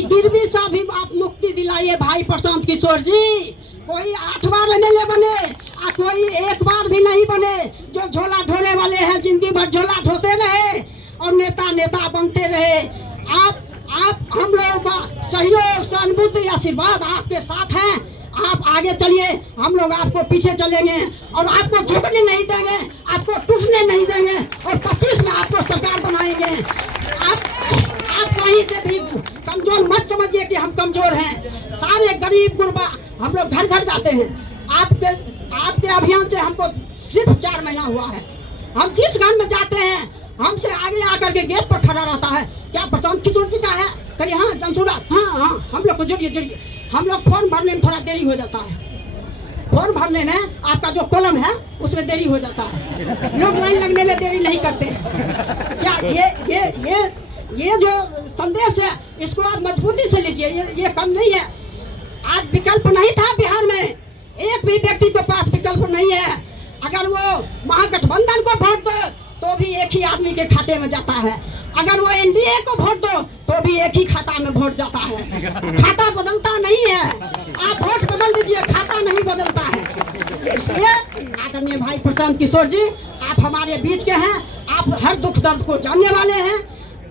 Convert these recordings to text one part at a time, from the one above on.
कोई गिरवी सा भी आप मुक्ति दिलाइए भाई प्रशांत किशोर जी। कोई 8 बार एमएलए बने और कोई 1 बार भी नहीं बने। जो झोला ढोने वाले हैं जिंदगी भर झोला ढोते रहे और नेता बनते रहे। आप हम लोगों का सहयोग सहानुभूति आशीर्वाद आपके साथ हैं। आप आगे चलिए, हम लोग आपको पीछे चलेंगे और आपको झुकने नहीं देंगे, आपको टूटने नहीं देंगे और 25 में आपको सरकार बनाएंगे। आप कहीं से भी कमजोर मत समझिए कि हम कमजोर हैं। सारे गरीब गुरबा हम लोग घर घर जाते हैं। आपके अभियान से हमको सिर्फ 4 महीना हुआ है। हम जिस घर में जाते हैं हमसे आगे आकर के गेट पर खड़ा रहता है, क्या प्रशांत किशोर जी का है? कहिए हाँ जनसुरा, हाँ हम लोग को जुड़िए। हम लोग फॉर्म भरने में थोड़ा देरी हो जाता है। फॉर्म भरने में आपका जो कॉलम है उसमें देरी हो जाता है। लोग लाइन लगने में देरी नहीं करते। क्या ये जो संदेश है इसको आप मजबूती से लीजिए। ये कम नहीं है। आज विकल्प नहीं था बिहार में, एक भी व्यक्ति के पास विकल्प नहीं है। अगर वो महागठबंधन को वोट दो तो भी एक ही आदमी के खाते में जाता है। अगर वो एनडीए को वोट दो तो भी एक ही खाता में वोट जाता है। खाता बदलता नहीं है। आप वोट बदल दीजिए, खाता नहीं बदलता है। इसलिए आदरणीय भाई प्रशांत किशोर जी, आप हमारे बीच के हैं। आप हर दुख दर्द को जानने वाले हैं।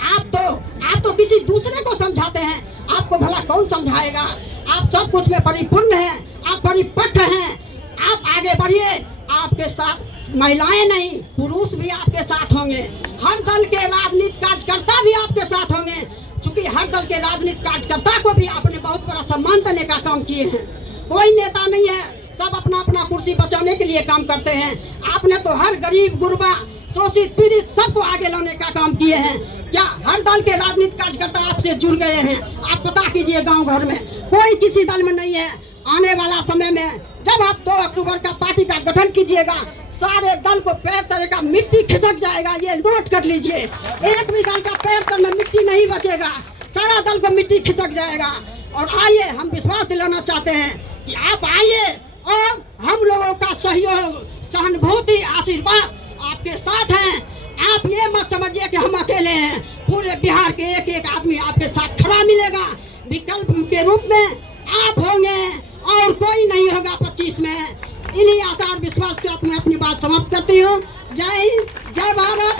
आप तो किसी दूसरे को समझाते हैं, आपको भला कौन समझाएगा? आप सब कुछ में परिपूर्ण हैं, आप परिपक्व हैं। आप आगे बढ़िए। आपके साथ महिलाएं नहीं, पुरुष भी आपके साथ होंगे। हर दल के राजनीतिक कार्यकर्ता भी आपके साथ होंगे। चूंकि हर दल के राजनीतिक कार्यकर्ता को भी आपने बहुत बड़ा सम्मान देने का काम किए हैं। कोई नेता नहीं है, सब अपना अपना कुर्सी बचाने के लिए काम करते हैं। आपने तो हर गरीब गुरबा शोषित पीड़ित सबको आगे लाने का काम किए हैं। क्या हर दल के राजनीतिक कार्यकर्ता आपसे जुड़ गए हैं? आप पता कीजिए गांव घर में कोई किसी दल में नहीं है। आने वाला समय में जब आप 2 अक्टूबर का पार्टी का गठन कीजिएगा, सारे दल को पैर तले का मिट्टी खिसक जाएगा। ये नोट कर लीजिए। एक भी दल का पैर तले में मिट्टी नहीं बचेगा, सारा दल को मिट्टी खिसक जाएगा। और आइए, हम विश्वास दिलाना चाहते हैं कि आप आइए और हम लोगों का सहयोग सहानुभूति आशीर्वाद आपके साथ हैं। आप ये मत समझिए कि हम अकेले हैं। पूरे बिहार के एक एक आदमी आपके साथ खड़ा मिलेगा। विकल्प के रूप में आप होंगे और कोई नहीं होगा 25 में। इन्हीं आशा और विश्वास के साथ मैं अपनी बात समाप्त करती हूँ। जय हिंद, जय भारत,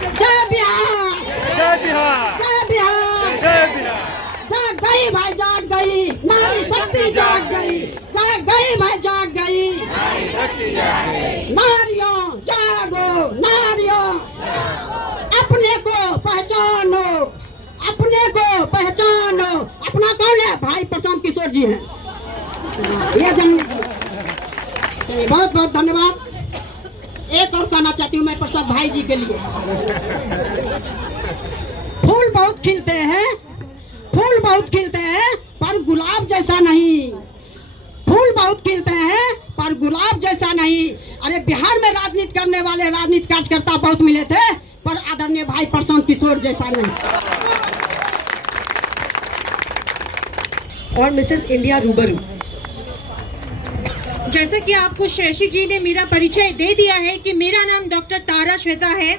जय बिहार, जय बिहार, जय बिहार, जय बिहार। जाग गई भाई, जाग गई नारी शक्ति, जाग गई, जाग गई भाई, जाग गई नारियों, जागो नारियों, अपने को पहचानो, अपने को पहचानो। अपना कौन है? भाई प्रशांत किशोर जी हैं। ये जान लीजिए। चलिए, बहुत बहुत धन्यवाद। एक और कहना चाहती हूँ मैं प्रसाद भाई जी के लिए। फूल बहुत खिलते हैं, फूल बहुत खिलते हैं पर गुलाब जैसा नहीं। फूल बहुत खिलते हैं पर गुलाब जैसा नहीं। अरे बिहार में राजनीति करने वाले राजनीतिक कार्यकर्ता बहुत मिले थे पर आदरणीय भाई प्रशांत किशोर जैसा नहीं। और मिसेस इंडिया रूबरू, जैसा कि आपको शशि जी ने मेरा परिचय दे दिया है कि मेरा नाम डॉक्टर तारा श्वेता है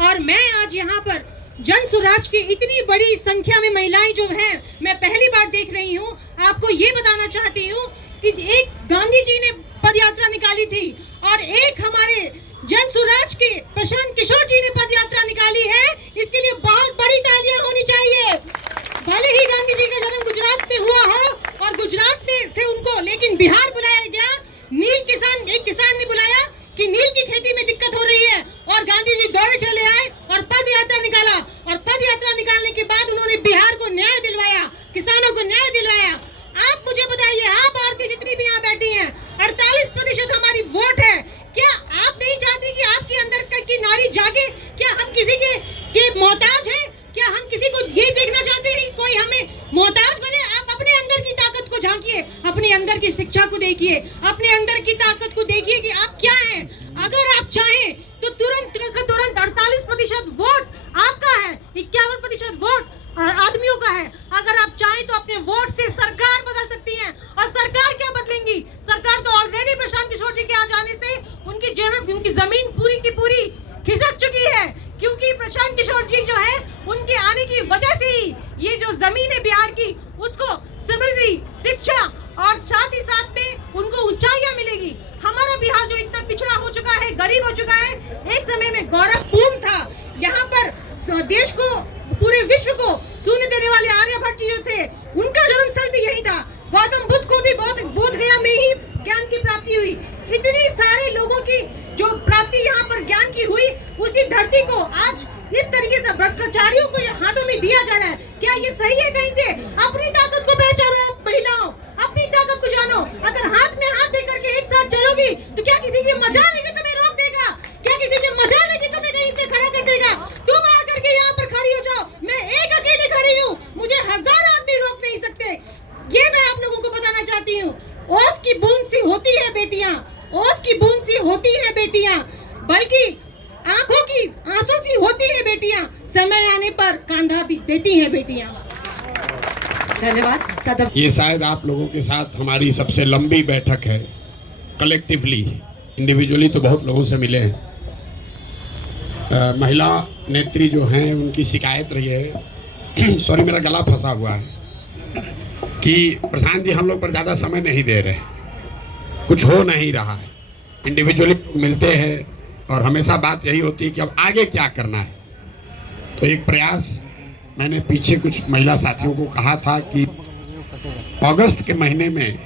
और मैं आज यहाँ पर जन स्वराज की इतनी बड़ी संख्या में महिलाएं जो हैं मैं पहली बार देख रही हूँ। आपको ये बताना चाहती हूँ कि एक गांधी जी ने पद यात्रा निकाली थी और एक हमारे जन स्वराज के प्रशांत किशोर जी ने पद यात्रा निकाली है। इसके लिए बहुत बड़ी तालियां होनी चाहिए। भले ही गांधी जी का जन्म गुजरात में हुआ हो और गुजरात में से उनको लेकिन बिहार बुलाया गया। एक किसान ने बुलाया कि नील की खेती में दिक्कत हो रही है और गांधी जी दौड़े चले आए और पद यात्रा निकाला और पद यात्रा निकालने के बाद उन्होंने बिहार को न्याय दिलवाया, किसानों को न्याय दिलवाया। आप मुझे बताइए, आप औरतें जितनी भी यहाँ बैठी हैं, 48% हमारी वोट है। क्या आप नहीं चाहती कि आपके अंदर की नारी जागे? क्या हम किसी के मोहताज हैं? क्या हम किसी को ये देखना चाहते हैं कि कोई हमें मोहताज बने? आप अपने अंदर की ताकत को झांकिए, अपने अंदर की शिक्षा को देखिए, अपने अंदर की ताकत को देखिए कि आप क्या हैं। अगर आप चाहें तो तुरंत 48% वोट आपका है, 51% वोट आदमियों का है। अगर आप चाहें तो अपने वोट से सरकार बदल सकती हैं। और सरकार क्या बदलेंगी? सरकार तो ऑलरेडी प्रशांत किशोर जी के आ जाने से उनकी जमीन पूरी की पूरी खिसक चुकी है, क्योंकि प्रशांत किशोर जी जो है उनके आने की वजह से ही ये जो जमीन जी जो थे उनका जन्म स्थल भी यही था। गौतम बुद्ध को भी बोध गया में ही ज्ञान की प्राप्ति हुई। इतनी सारे लोगों की जो प्राप्ति यहाँ पर ज्ञान की हुई, उसी धरती को आज इस तरीके से भ्रष्टाचारियों को हाथों में दिया जा रहा है। क्या ये सही है? कहीं से अपनी ताकत को पहचानो महिलाओं, अपनी ताकत को जानो। अगर हाथ में हाथ देकर के एक साथ चलोगी तो क्या किसी की मजाल है कि तुम्हें रोक देगा? क्या किसी की मजाल है कि तुम्हें कहीं पे खड़ा कर देगा? तुम आकर के यहाँ पर खड़ी हो जाओ, मैं एक अकेली खड़ी हूँ, मुझे 1000 आदमी रोक नहीं सकते। ये मैं आप लोगों को बताना चाहती हूँ। ओस की बूंद सी होती है बेटियां, ओस की बूंद सी होती है बेटियां, बल्कि आंखों की आंसू सी होती है बेटियां, समय आने पर कांधा भी देती हैं बेटियां। धन्यवाद। ये शायद आप लोगों के साथ हमारी सबसे लंबी बैठक है कलेक्टिवली। इंडिविजुअली तो बहुत लोगों से मिले हैं। महिला नेत्री जो हैं उनकी शिकायत रही है सॉरी मेरा गला फंसा हुआ है कि प्रशांत जी हम लोग पर ज़्यादा समय नहीं दे रहे, कुछ हो नहीं रहा है। इंडिविजुअली मिलते हैं और हमेशा बात यही होती है कि अब आगे क्या करना है। तो एक प्रयास मैंने पीछे कुछ महिला साथियों को कहा था कि अगस्त के महीने में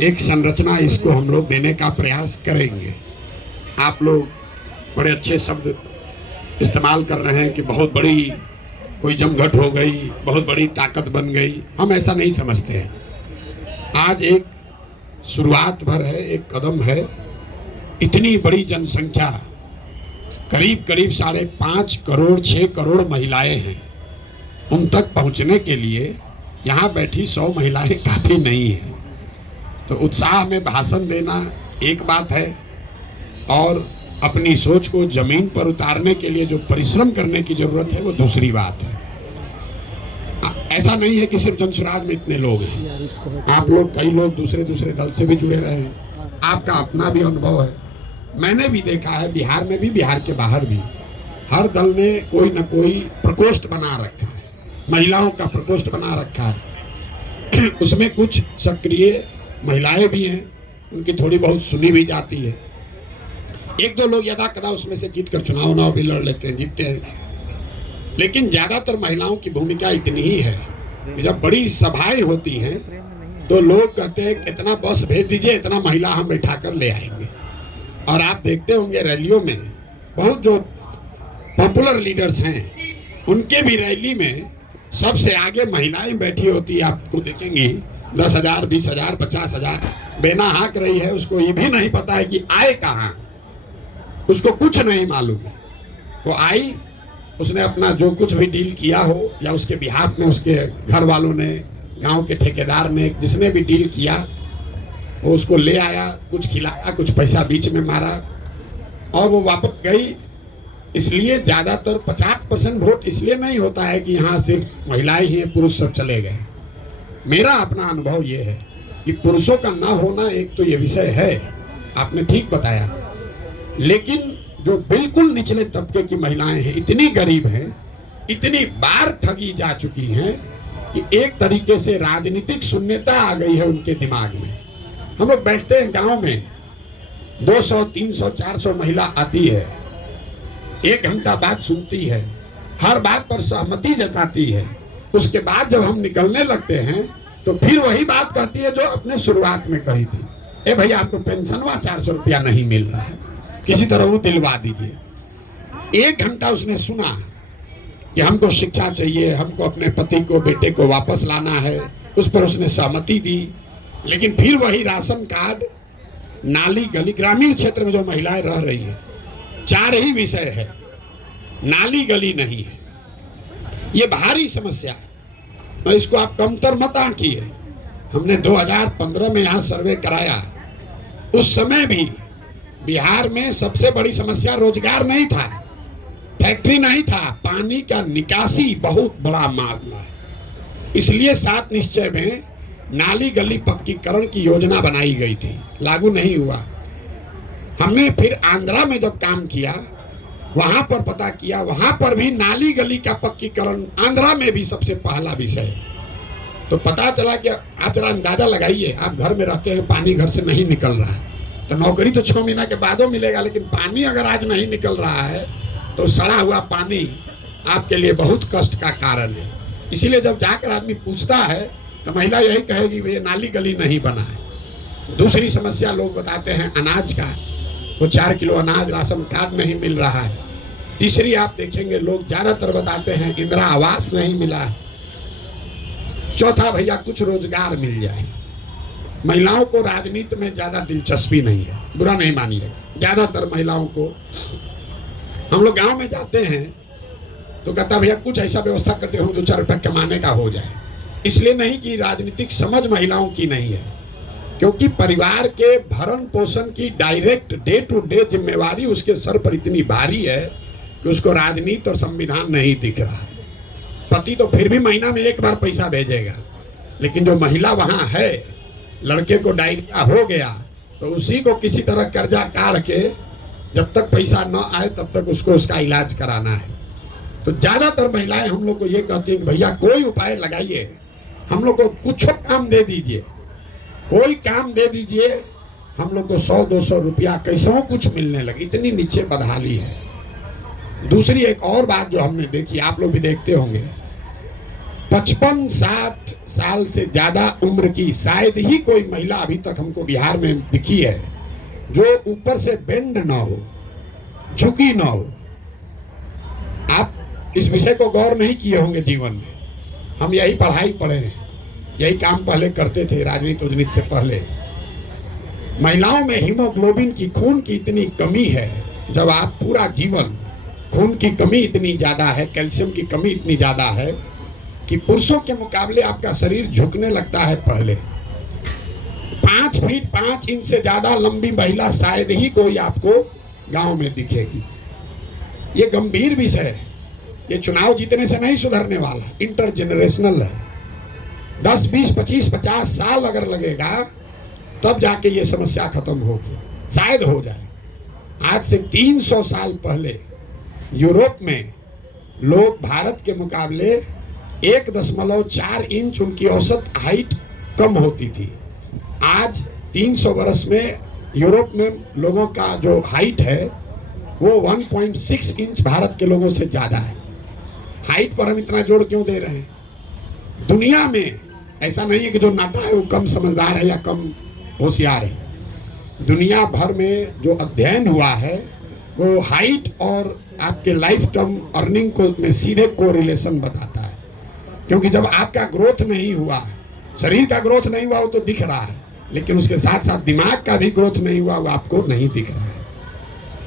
एक संरचना इसको हम लोग देने का प्रयास करेंगे। आप लोग बड़े अच्छे शब्द इस्तेमाल कर रहे हैं कि बहुत बड़ी कोई जमघट हो गई, बहुत बड़ी ताकत बन गई। हम ऐसा नहीं समझते हैं। आज एक शुरुआत भर है, एक कदम है। इतनी बड़ी जनसंख्या, करीब करीब 5.5 करोड़ 6 करोड़ महिलाएं हैं। उन तक पहुंचने के लिए यहाँ बैठी 100 महिलाएं काफ़ी नहीं है। तो उत्साह में भाषण देना एक बात है और अपनी सोच को जमीन पर उतारने के लिए जो परिश्रम करने की जरूरत है वो दूसरी बात है। ऐसा नहीं है कि सिर्फ जनसुराज में इतने लोग हैं। आप लोग कई लोग दूसरे दल से भी जुड़े रहे हैं। आपका अपना भी अनुभव है। मैंने भी देखा है बिहार में भी, बिहार के बाहर भी, हर दल ने कोई न कोई प्रकोष्ठ बना रखा है, महिलाओं का प्रकोष्ठ बना रखा है। उसमें कुछ सक्रिय महिलाएं भी हैं, उनकी थोड़ी बहुत सुनी भी जाती है। एक दो लोग यदा कदा उसमें से जीत कर चुनाव भी लड़ लेते हैं, जीतते हैं। लेकिन ज़्यादातर महिलाओं की भूमिका इतनी ही है कि जब बड़ी सभाएं होती हैं तो लोग कहते हैं इतना बस भेज दीजिए, इतना महिला हम बैठा कर ले आएंगे। और आप देखते होंगे रैलियों में बहुत जो पॉपुलर लीडर्स हैं उनके भी रैली में सबसे आगे महिलाएं बैठी होती है। आपको देखेंगे 10,000 20,000 50,000 बेना हाँक रही है। उसको ये भी नहीं पता है कि आए कहाँ, उसको कुछ नहीं मालूम है। वो आई, उसने अपना जो कुछ भी डील किया हो या उसके बिहाफ में उसके घर वालों ने, गांव के ठेकेदार ने, जिसने भी डील किया वो उसको ले आया, कुछ खिलाया, कुछ पैसा बीच में मारा और वो वापस गई। इसलिए ज़्यादातर 50% वोट इसलिए नहीं होता है कि यहाँ सिर्फ महिलाएं ही हैं, पुरुष सब चले गए। मेरा अपना अनुभव ये है कि पुरुषों का ना होना एक तो ये विषय है, आपने ठीक बताया, लेकिन जो बिल्कुल निचले तबके की महिलाएं हैं, इतनी गरीब हैं, इतनी बार ठगी जा चुकी हैं कि एक तरीके से राजनीतिक शून्यता आ गई है उनके दिमाग में। हम लोग बैठते हैं गांव में, 200 300 400 महिला आती है, 1 घंटा बात सुनती है, हर बात पर सहमति जताती है। उसके बाद जब हम निकलने लगते हैं तो फिर वही बात कहती है जो अपने शुरुआत में कही थी, ए भैया आपको पेंशनवा 400 रुपया नहीं मिल रहा है, किसी तरह वो दिलवा दीजिए। 1 घंटा उसने सुना कि हमको शिक्षा चाहिए, हमको अपने पति को, बेटे को वापस लाना है, उस पर उसने सहमति दी। लेकिन फिर वही राशन कार्ड, नाली गली, ग्रामीण क्षेत्र में जो महिलाएं रह रही हैं, 4 ही विषय है, नाली गली नहीं है। ये भारी समस्या है। तो इसको आप कमतर मत आंकिए। हमने 2015 में यहाँ सर्वे कराया, उस समय भी बिहार में सबसे बड़ी समस्या रोजगार नहीं था, फैक्ट्री नहीं था, पानी का निकासी बहुत बड़ा मामला है। इसलिए 7 निश्चय में नाली गली पक्कीकरण की योजना बनाई गई थी, लागू नहीं हुआ। हमने फिर आंध्रा में जब काम किया, वहां पर पता किया, वहां पर भी नाली गली का पक्कीकरण आंध्रा में भी सबसे पहला विषय। तो पता चला कि आप जरा अंदाजा लगाइए, आप घर में रहते हैं, पानी घर से नहीं निकल रहा है, तो नौकरी तो 6 महीना के बाद मिलेगा, लेकिन पानी अगर आज नहीं निकल रहा है तो सड़ा हुआ पानी आपके लिए बहुत कष्ट का कारण है। इसीलिए जब जाकर आदमी पूछता है तो महिला यही कहेगी ये नाली गली नहीं बना है। दूसरी समस्या लोग बताते हैं अनाज का, वो 4 किलो अनाज राशन कार्ड नहीं मिल रहा है। तीसरी आप देखेंगे लोग ज़्यादातर बताते हैं इंदिरा आवास नहीं मिला है। चौथा भैया कुछ रोजगार मिल जाए। महिलाओं को राजनीति में ज़्यादा दिलचस्पी नहीं है, बुरा नहीं मानिएगा। ज़्यादातर महिलाओं को, हम लोग गांव में जाते हैं तो कहता भैया कुछ ऐसा व्यवस्था करते हो 2-4 रुपये कमाने का हो जाए। इसलिए नहीं कि राजनीतिक समझ महिलाओं की नहीं है, क्योंकि परिवार के भरण पोषण की डायरेक्ट डे टू डे जिम्मेवारी उसके सर पर इतनी भारी है कि उसको राजनीति और संविधान नहीं दिख रहा है। पति तो फिर भी महीना में एक बार पैसा भेजेगा, लेकिन जो महिला वहाँ है, लड़के को डायरिया हो गया तो उसी को किसी तरह कर्जा काढ़ के जब तक पैसा न आए तब तक उसको उसका इलाज कराना है। तो ज़्यादातर महिलाएं हम लोग को ये कहती हैं कि भैया कोई उपाय लगाइए, हम लोग को कुछ काम दे दीजिए, कोई काम दे दीजिए, हम लोग को 100-200 रुपया कैसे कुछ मिलने लगे। इतनी नीचे बदहाली है। दूसरी एक और बात जो हमने देखी, आप लोग भी देखते होंगे, 55-60 साल से ज़्यादा उम्र की शायद ही कोई महिला अभी तक हमको बिहार में दिखी है जो ऊपर से बेंड ना हो, झुकी ना हो। आप इस विषय को गौर नहीं किए होंगे जीवन में। हम यही पढ़ाई पढ़े हैं, यही काम पहले करते थे राजनीति उजनीति से पहले। महिलाओं में हीमोग्लोबिन की, खून की इतनी कमी है, जब आप पूरा जीवन खून की कमी इतनी ज़्यादा है, कैल्शियम की कमी इतनी ज़्यादा है कि पुरुषों के मुकाबले आपका शरीर झुकने लगता है। पहले 5 फीट 5 इंच से ज़्यादा लंबी महिला शायद ही कोई आपको गांव में दिखेगी। ये गंभीर विषय है। ये चुनाव जीतने से नहीं सुधरने वाला, इंटरजेनरेशनल है। 10, 20, 25, 50 साल अगर लगेगा तब जाके ये समस्या खत्म होगी, शायद हो जाए। आज से 300 साल पहले यूरोप में लोग भारत के मुकाबले 1.4 इंच उनकी औसत हाइट कम होती थी। आज 300 वर्ष में यूरोप में लोगों का जो हाइट है वो 1.6 इंच भारत के लोगों से ज़्यादा है। हाइट पर हम इतना जोर क्यों दे रहे हैं? दुनिया में ऐसा नहीं है कि जो नाटा है वो कम समझदार है या कम होशियार है। दुनिया भर में जो अध्ययन हुआ है वो हाइट और आपके लाइफ टर्म अर्निंग को में सीधे कोरिलेशन बताता है। क्योंकि जब आपका ग्रोथ नहीं हुआ, शरीर का ग्रोथ नहीं हुआ, वो तो दिख रहा है, लेकिन उसके साथ साथ दिमाग का भी ग्रोथ नहीं हुआ, वो आपको नहीं दिख रहा है।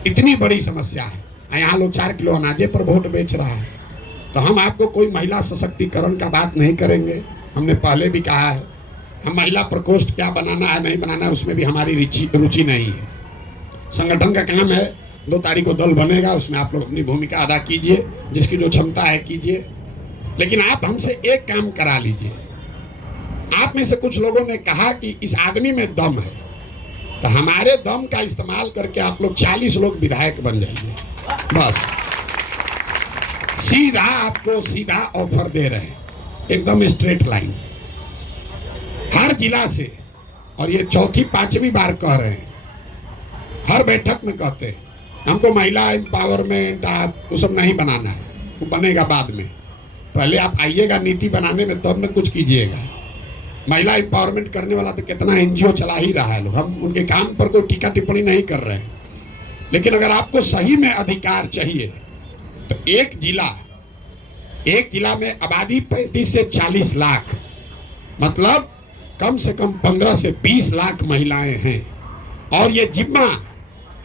इतनी बड़ी समस्या है। यहाँ लोग 4 किलो अनाजे पर वोट बेच रहा है। तो हम आपको कोई महिला सशक्तिकरण का बात नहीं करेंगे। हमने पहले भी कहा है, हम महिला प्रकोष्ठ क्या बनाना है नहीं बनाना है उसमें भी हमारी रुचि नहीं है। संगठन का काम है, 2 तारीख को दल बनेगा, उसमें आप लोग अपनी भूमिका अदा कीजिए, जिसकी जो क्षमता है कीजिए। लेकिन आप हमसे एक काम करा लीजिए। आप में से कुछ लोगों ने कहा कि इस आदमी में दम है, तो हमारे दम का इस्तेमाल करके आप लोग 40 लोग विधायक बन जाइए। बस सीधा आपको सीधा ऑफर दे रहे हैं, एकदम स्ट्रेट लाइन, हर जिला से। और ये 4थी 5वीं बार कह रहे हैं, हर बैठक में कहते हैं हमको महिला एम्पावरमेंट वो सब नहीं बनाना है, वो बनेगा बाद में। पहले आप आइएगा नीति बनाने में, तब में कुछ कीजिएगा। महिला एम्पावरमेंट करने वाला तो कितना NGO चला ही रहा है लोग, हम उनके काम पर कोई टीका टिप्पणी नहीं कर रहे हैं। लेकिन अगर आपको सही में अधिकार चाहिए तो एक जिला में आबादी 35 से 40 लाख, मतलब कम से कम 15 से 20 लाख महिलाएं हैं। और ये जिम्मा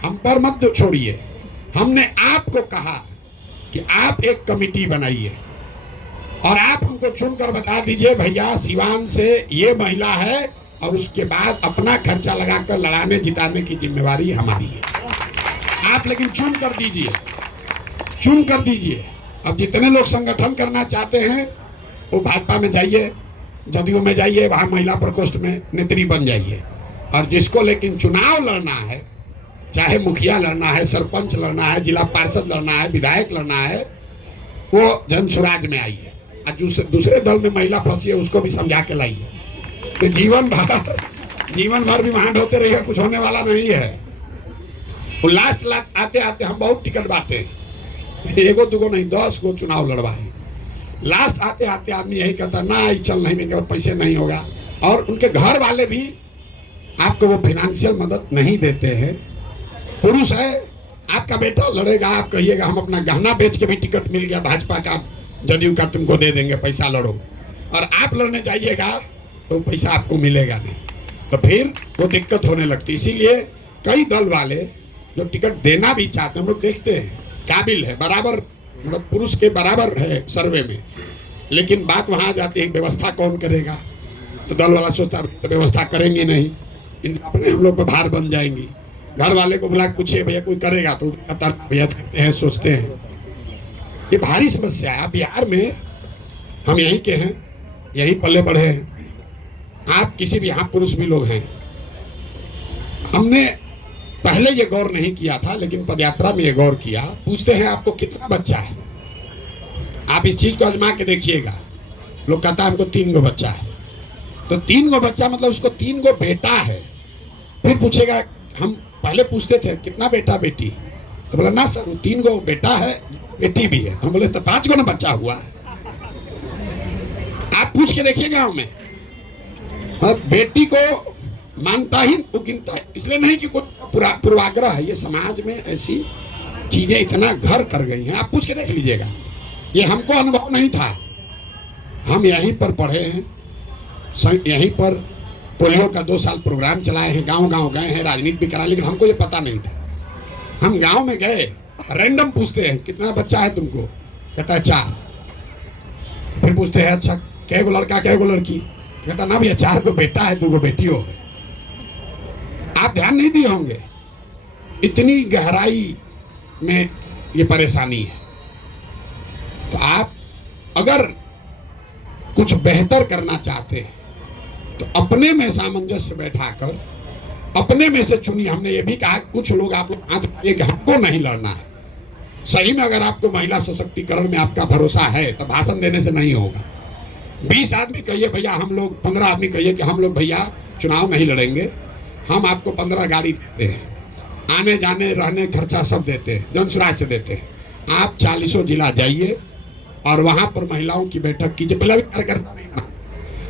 हम पर मत छोड़िए। हमने आपको कहा कि आप एक कमेटी बनाइए और आप हमको चुनकर बता दीजिए भैया सिवान से ये महिला है, और उसके बाद अपना खर्चा लगाकर लड़ाने जिताने की जिम्मेवारी हमारी है। आप लेकिन चुन कर दीजिए। अब जितने लोग संगठन करना चाहते हैं वो भाजपा में जाइए, जदयू में जाइए, वहाँ महिला प्रकोष्ठ में नेत्री बन जाइए। और जिसको लेकिन चुनाव लड़ना है, चाहे मुखिया लड़ना है, सरपंच लड़ना है, जिला पार्षद लड़ना है, विधायक लड़ना है, वो जन स्वराज में आइए। और दूसरे दल में महिला फंसी है उसको भी समझा के लाइए। तो जीवन भर भी वहाँ ढोते रहेगा, कुछ होने वाला नहीं है। वो लास्ट आते आते हम बहुत टिकट बांटे, 1 2 नहीं 10 को चुनाव लड़वाए। लास्ट आते आते आदमी यही कहता ना ये चल नहीं मिलेगा और पैसे नहीं होगा, और उनके घर वाले भी आपको वो फाइनेंशियल मदद नहीं देते हैं। पुरुष है, आपका बेटा लड़ेगा, आप कहिएगा हम अपना गहना बेच के भी टिकट मिल गया भाजपा का, जदयू का, तुमको दे देंगे, पैसा लड़ो, और आप लड़ने जाइएगा तो पैसा आपको मिलेगा नहीं, तो फिर वो दिक्कत होने लगती। इसीलिए कई दल वाले जो टिकट देना भी चाहते हैं, हम लोग देखते हैं काबिल है, बराबर, मतलब पुरुष के बराबर है सर्वे में, लेकिन बात वहाँ आ जाती है व्यवस्था कौन करेगा, तो दल वाला सोचता तो व्यवस्था करेंगे नहीं, इन अपने हम लोग पर भार बन जाएंगी। घर वाले को बुला के पूछे भैया कोई करेगा, तो भैया देखते हैं, सोचते हैं। ये भारी समस्या है। बिहार में हम यहीं के हैं, यहीं पले बढ़े हैं, आप किसी भी यहाँ पुरुष भी लोग हैं। हमने पहले ये गौर नहीं किया था, लेकिन पदयात्रा में ये गौर किया। पूछते हैं आपको कितना बच्चा है, आप इस चीज को आजमा के देखिएगा। लोग कहता है हमको 3 गो बच्चा है, तो 3 गो बच्चा मतलब उसको 3 गो बेटा है। फिर पूछेगा, हम पहले पूछते थे कितना बेटा बेटी, तो बोला ना सर 3 गो बेटा है, बेटी भी है। हम बोले तो 5 गो ना बच्चा हुआ है। आप पूछ के देखिए गाँव में, बेटी को मानता ही वो गिनता है, इसलिए नहीं कि कोई पूर्वाग्रह है, ये समाज में ऐसी चीजें इतना घर कर गई हैं। आप पूछ के देख लीजिएगा, ये हमको अनुभव नहीं था, हम यहीं पर पढ़े हैं, यहीं पर पोलियो का 2 साल प्रोग्राम चलाए हैं, गांव गांव गए हैं, राजनीति भी करा, लेकिन हमको ये पता नहीं था। हम गांव में गए, रैंडम पूछते हैं कितना बच्चा है तुमको, कहता है 4। फिर पूछते हैं अच्छा कै गो लड़का कै गो लड़की, कहता ना भैया 4 गो बेटा है, 2 गो बेटी हो। आप ध्यान नहीं दिए होंगे, इतनी गहराई में ये परेशानी है। तो आप अगर कुछ बेहतर करना चाहते हैं तो अपने में सामंजस्य बैठाकर अपने में से चुनिए। हमने ये भी कहा कुछ लोग आप लोग हाथ उठाइए कि हमको नहीं लड़ना है। सही में अगर आपको महिला सशक्तिकरण में आपका भरोसा है तो भाषण देने से नहीं होगा। 20 आदमी कहिए भैया हम लोग, 15 आदमी कहिए कि हम लोग भैया चुनाव नहीं लड़ेंगे, हम आपको 15 गाड़ी देते हैं, आने जाने रहने खर्चा सब देते हैं, जन स्वराज से देते हैं। आप 40 जिला जाइए और वहां पर महिलाओं की बैठक कीजिए। पहले भी कार्यकर्ता नहीं बना,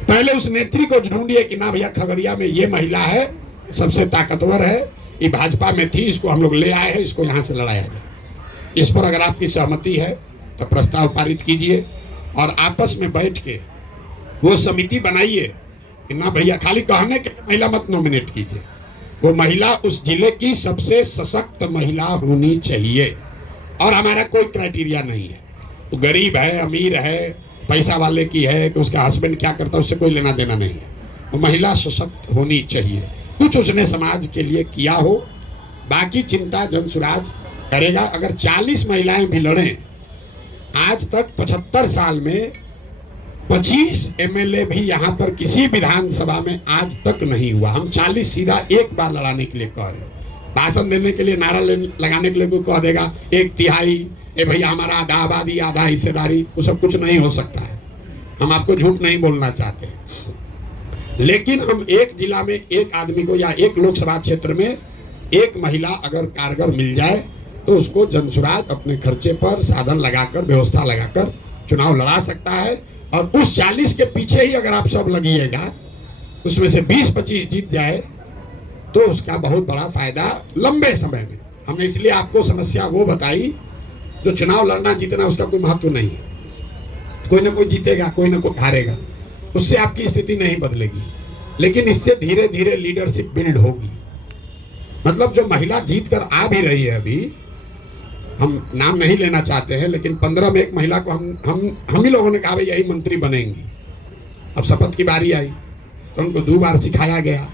पहले उस नेत्री को ढूंढिए कि ना भैया खगड़िया में ये महिला है, सबसे ताकतवर है, ये भाजपा में थी, इसको हम लोग ले आए हैं, इसको यहाँ से लड़ाया जाए। इस पर अगर आपकी सहमति है तो प्रस्ताव पारित कीजिए और आपस में बैठ के वो समिति बनाइए कि ना भैया खाली कहने के महिला मत नॉमिनेट कीजिए, वो महिला उस जिले की सबसे सशक्त महिला होनी चाहिए। और हमारा कोई क्राइटेरिया नहीं है, वो गरीब है, अमीर है, पैसा वाले की है, कि उसका हस्बैंड क्या करता है उससे कोई लेना देना नहीं है। वो महिला सशक्त होनी चाहिए, कुछ उसने समाज के लिए किया हो, बाकी चिंता जन स्वराज करेगा। अगर 40 महिलाएं भी लड़ें, आज तक 75 साल में 25 एमएलए भी यहाँ पर किसी विधानसभा में आज तक नहीं हुआ। हम 40 सीधा एक बार लड़ाने के लिए कह रहे हैं। भाषण देने के लिए, नारा लगाने के लिए कोई कह देगा 1/3, ए भैया हमारा आधा आबादी आधा हिस्सेदारी, वो सब कुछ नहीं हो सकता है। हम आपको झूठ नहीं बोलना चाहते, लेकिन हम एक जिला में एक आदमी को या एक लोकसभा क्षेत्र में एक महिला अगर कारगर मिल जाए तो उसको जनसुराज अपने खर्चे पर साधन लगाकर, व्यवस्था लगाकर चुनाव लड़ा सकता है। और उस 40 के पीछे ही अगर आप सब लगिएगा, उसमें से 20-25 जीत जाए तो उसका बहुत बड़ा फायदा लंबे समय में। हमने इसलिए आपको समस्या वो बताई, जो चुनाव लड़ना जीतना उसका कोई महत्व नहीं है। कोई ना कोई जीतेगा, कोई ना कोई हारेगा, उससे आपकी स्थिति नहीं बदलेगी, लेकिन इससे धीरे धीरे लीडरशिप बिल्ड होगी। मतलब जो महिला जीत कर आ भी रही है, अभी हम नाम नहीं लेना चाहते हैं, लेकिन 15 में एक महिला को हम ही लोगों ने कहा भाई यही मंत्री बनेंगी। अब शपथ की बारी आई तो उनको 2 बार सिखाया गया,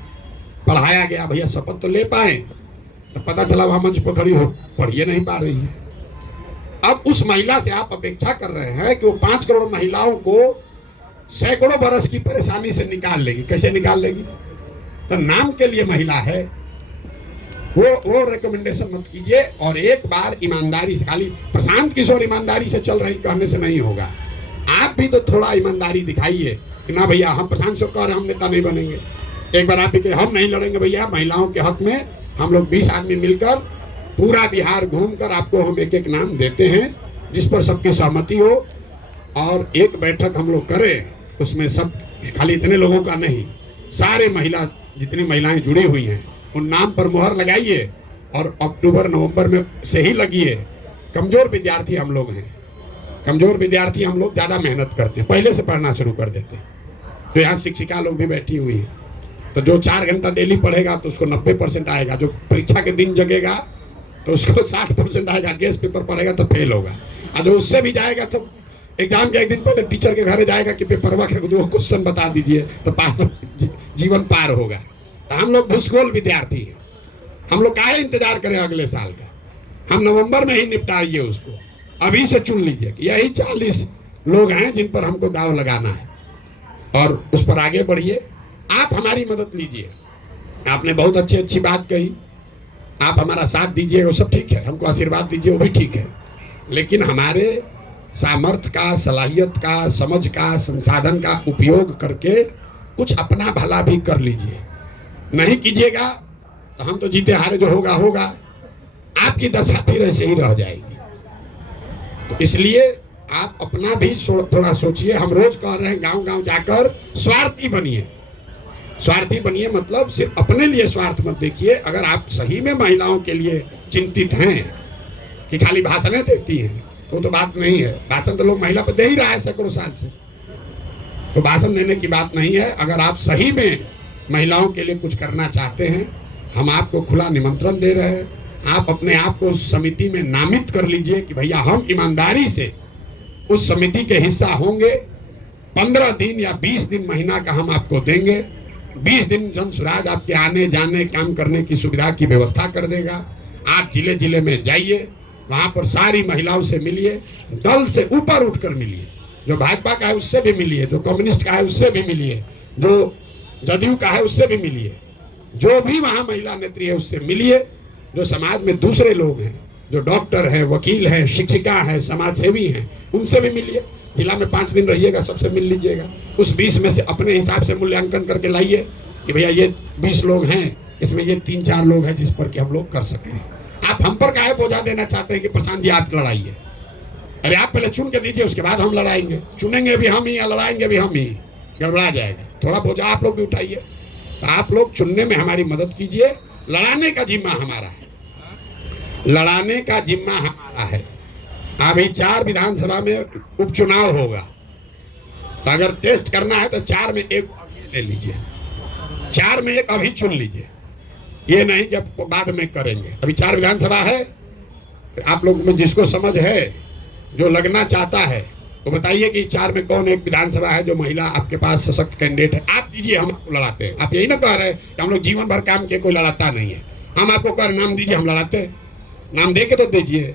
पढ़ाया गया, भैया शपथ तो ले पाए, तो पता चला वहां मंच पर खड़ी हो पढ़िए नहीं पा रही है। अब उस महिला से आप अपेक्षा कर रहे हैं कि वो 5 करोड़ महिलाओं को सैकड़ों बरस की परेशानी से निकाल लेगी। कैसे निकाल लेगी? तो नाम के लिए महिला है, वो रिकमेंडेशन मत कीजिए। और एक बार ईमानदारी से, खाली प्रशांत किशोर ईमानदारी से चल रही कहने से नहीं होगा, आप भी तो थोड़ा ईमानदारी दिखाइए कि ना भैया हम प्रशांत किशोर कह रहे हम नेता नहीं बनेंगे। एक बार आप भी कहे हम नहीं लड़ेंगे भैया, महिलाओं के हक में हम लोग 20 आदमी मिलकर पूरा बिहार घूमकर आपको हम एक एक नाम देते हैं, जिस पर सबकी सहमति हो। और एक बैठक हम लोग करें, उसमें सब खाली इतने लोगों का नहीं, सारे महिला जितनी महिलाएं जुड़ी हुई हैं उन नाम पर मुहर लगाइए और अक्टूबर नवंबर में से ही लगिए। कमज़ोर विद्यार्थी हम लोग हैं, कमज़ोर विद्यार्थी हम लोग ज़्यादा मेहनत करते हैं, पहले से पढ़ना शुरू कर देते हैं। तो यहाँ शिक्षिका लोग भी बैठी हुई हैं, तो जो 4 घंटा डेली पढ़ेगा तो उसको 90% आएगा, जो परीक्षा के दिन जगेगा तो उसको 60% आएगा, गेस्ट पेपर पढ़ेगा तो फेल होगा, और जो उससे भी जाएगा तो एग्जाम के एक दिन पहले टीचर के घर जाएगा कि पेपरवा के 2 क्वेश्चन बता दीजिए तो जीवन पार होगा। तो हम लोग भूसगोल विद्यार्थी हैं, हम लोग काहे इंतजार करें अगले साल का, हम नवंबर में ही निपटाइए उसको, अभी से चुन लीजिए कि यही 40 लोग हैं जिन पर हमको दाव लगाना है और उस पर आगे बढ़िए। आप हमारी मदद लीजिए, आपने बहुत अच्छी बात कही, आप हमारा साथ दीजिए वो सब ठीक है, हमको आशीर्वाद दीजिए वो भी ठीक है, लेकिन हमारे सामर्थ्य का, सलाहियत का, समझ का, संसाधन का उपयोग करके कुछ अपना भला भी कर लीजिए। नहीं कीजिएगा तो हम तो जीते हारे जो होगा होगा, आपकी दशा फिर ऐसे ही रह जाएगी। तो इसलिए आप अपना भी थोड़ा सोचिए। हम रोज कह रहे हैं गांव गांव जाकर स्वार्थी बनिए, स्वार्थी बनिए मतलब सिर्फ अपने लिए स्वार्थ मत देखिए। अगर आप सही में महिलाओं के लिए चिंतित हैं कि खाली भाषणें देती हैं तो बात नहीं है, भाषण तो लोग महिला पर दे ही रहा है सैकड़ों साल से, तो भाषण देने की बात नहीं है। अगर आप सही में महिलाओं के लिए कुछ करना चाहते हैं, हम आपको खुला निमंत्रण दे रहे हैं, आप अपने आप को उस समिति में नामित कर लीजिए कि भैया हम ईमानदारी से उस समिति के हिस्सा होंगे। 15 दिन या 20 दिन महीना का हम आपको देंगे, 20 दिन जन सुराज आपके आने जाने काम करने की सुविधा की व्यवस्था कर देगा। आप जिले जिले में जाइए, वहाँ पर सारी महिलाओं से मिलिए, दल से ऊपर उठकर मिलिए, जो भाजपा का है उससे भी मिलिए, जो कम्युनिस्ट का है उससे भी मिलिए, जो जदयू का है उससे भी मिलिए, जो भी वहाँ महिला नेत्री है उससे मिलिए, जो समाज में दूसरे लोग हैं, जो डॉक्टर हैं, वकील हैं, शिक्षिका हैं, समाज सेवी हैं, उनसे भी मिलिए। जिला में 5 दिन रहिएगा, सबसे मिल लीजिएगा। उस 20 में से अपने हिसाब से मूल्यांकन करके लाइए कि भैया ये 20 लोग हैं, इसमें ये 3-4 लोग हैं जिस पर कि हम लोग कर सकते हैं। आप हम पर काहे बोझा देना चाहते हैं कि प्रशांत जी आप लड़ाइए? अरे आप पहले चुन के दीजिए, उसके बाद हम लड़ाएंगे। चुनेंगे भी हम ही या लड़ाएंगे भी हम ही, गड़बड़ा जाएगा। थोड़ा बोझा आप लोग भी उठाइए। तो आप लोग चुनने में हमारी मदद कीजिए, लड़ाने का जिम्मा हमारा है, लड़ाने का जिम्मा हमारा है। अभी 4 विधानसभा में उपचुनाव होगा, तो अगर टेस्ट करना है तो 4 में 1 ले लीजिए, 4 में 1 अभी चुन लीजिए, ये नहीं कि बाद में करेंगे। अभी 4 विधानसभा है, आप लोग में जिसको समझ है, जो लगना चाहता है, तो बताइए कि 4 में कौन एक विधानसभा है जो महिला आपके पास सशक्त कैंडिडेट है। आप दीजिए, हम आपको लड़ाते हैं। आप यही ना कह रहे कि हम लोग जीवन भर काम किए कोई लड़ाता नहीं है। हम आपको कह नाम दीजिए, हम लड़ाते हैं। नाम दे के तो दीजिए।